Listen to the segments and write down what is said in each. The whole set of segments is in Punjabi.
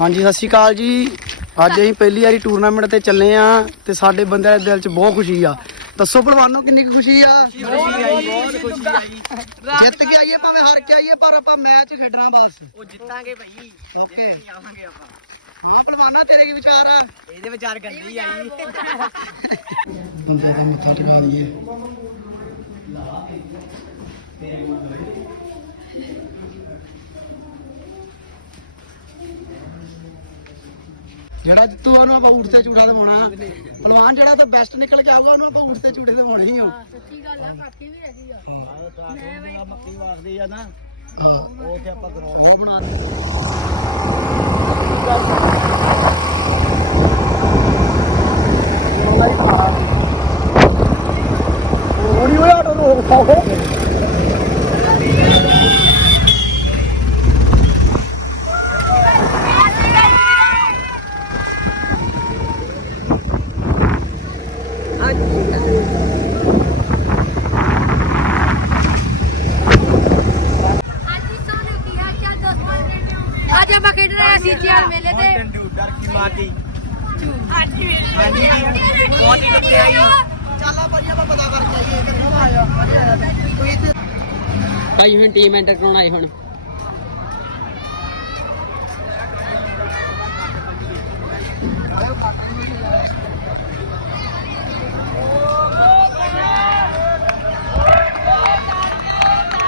ਹਾਂਜੀ ਸਤਿ ਸ਼੍ਰੀ ਅਕਾਲ ਜੀ। ਅੱਜ ਅਸੀਂ ਪਹਿਲੀ ਵਾਰੀ ਟੂਰਨਾਮੈਂਟ ਤੇ ਚੱਲੇ ਆ ਤੇ ਸਾਡੇ ਬੰਦਿਆਂ ਦੇ ਦਿਲ 'ਚ ਬਹੁਤ ਖੁਸ਼ੀ ਆ। ਦੱਸੋ ਭਲਵਾਨੋ ਕਿੰਨੀ ਕੁ ਖੁਸ਼ੀ ਆ? ਬਹੁਤ ਖੁਸ਼ੀ ਆਈ ਜਿੱਤ ਕੇ ਆਈਏ ਭਾਵੇਂ ਹਾਰ ਕੇ ਆਈਏ ਪਰ ਆਪਾਂ ਮੈਚ ਖੇਡਣਾ ਬਸ। ਉਹ ਜਿੱਤਾਂਗੇ ਭਾਈ ਓਕੇ। ਆਵਾਂਗੇ ਆਪਾਂ। ਹਾਂ ਭਲਵਾਨਾ ਤੇਰੇ ਕੀ ਵਿਚਾਰ ਆ? ਇਹਦੇ ਵਿਚਾਰ ਗੰਦੀ ਆਈ ਬੰਦੇ ਦਾ ਮੱਥਾ ਟਿਕਾ ਦਈਏ ਜਿਹੜਾ ਜਿੱਤੂ ਉਹਨੂੰ ਆਪਾਂ ਊਠ ਤੇ ਝੂਠਾ ਦਵਾਉਣਾ। ਪਹਿਲਵਾਨ ਜਿਹੜਾ ਤਾਂ ਬੈਸਟ ਨਿਕਲ ਕੇ ਆਊਗਾ ਉਹਨੂੰ ਆਪਾਂ ਊਠ ਤੇ ਝੂਠੇ ਦਵਾਉਣੇ ਹੀ ਹੋ ਸੱਚੀ ਗੱਲ ਆ ਕਾਕੀ ਵੀ ਹੈਗੀ ਆ। ਮੱਕੀ ਵਾਰਦੀ ਆ ਨਾ ਹਾਂ। ਉਹ ਤੇ ਆਪਾਂ ਗਰਾਊਂਡ ਉਹ ਬਣਾ ਦੇ ਹੋਣੀ ਹੋਇਆ ਆਟੋ ਨੂੰ ਰੋਕੋ ਹਾਂਜੀ ਸੋਨੂ ਕੀ ਹਾਲ ਚਾਲ ਦੋਸਤੋ ਅੱਜ ਆਪਾਂ ਖੇਡ ਰਹੇ ਹਾਂ ਸੀਜੀਆਰ ਮੇਲੇ ਤੇ। ਡਰ ਕੀ ਮਾਰਦੀ ਹਾਂਜੀ। ਬਹੁਤ ਹੀ ਵਧੀਆ ਆਈ ਚੱਲ ਆ ਭਾਜੀ ਆਪਾਂ ਪਤਾ ਕਰਕੇ ਆਈਏ ਕਿੱਥੋਂ ਦਾ ਆਇਆ ਭਾਜੀ ਆਇਆ ਤੇ ਕੋਈ ਇੱਥੇ ਭਾਈ ਹੁਣ ਟੀਮ ਐਂਟਰ ਕਰਾਉਣ ਆਏ ਹੁਣ।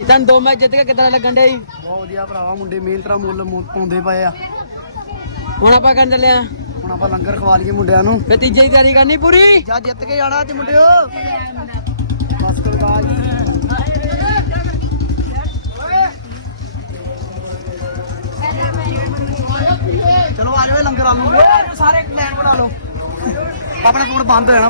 ਤੁਹਾਨੂੰ ਦੋ ਮੈਚ ਜਿੱਤ ਕੇ ਕਿਦਾਂ ਲੱਗਣ ਡੇ ਬਹੁਤ ਵਧੀਆ ਭਰਾਵਾ ਮੁੰਡੇ ਮਿਹਨਤ ਮੁੱਲ ਮੁ- ਪਾਉਂਦੇ ਪਏ ਆ। ਹੁਣ ਆਪਾਂ ਕਰਨ ਚੱਲੇ ਆ। ਹੁਣ ਆਪਾਂ ਲੰਗਰ ਖਵਾ ਲਈਏ ਮੁੰਡਿਆਂ ਨੂੰ। ਤੇ ਤੀਜੇ ਦੀ ਤਿਆਰੀ ਕਰਨੀ ਪੂਰੀ? ਜਾ ਜਿੱਤ ਕੇ ਜਾਣਾ ਅੱਜ ਮੁੰਡਿਓ? ਬਸ ਕੋਈ ਬਾਤ। ਚਲੋ ਆ ਜਾਓ ਇਹ ਲੰਗਰ ਸਾਰੇ ਲਾਈਨ ਬਣਾ ਲਓ। ਆਪਣਾ ਫੋਨ ਬੰਦ ਹੋ ਜਾਣਾ।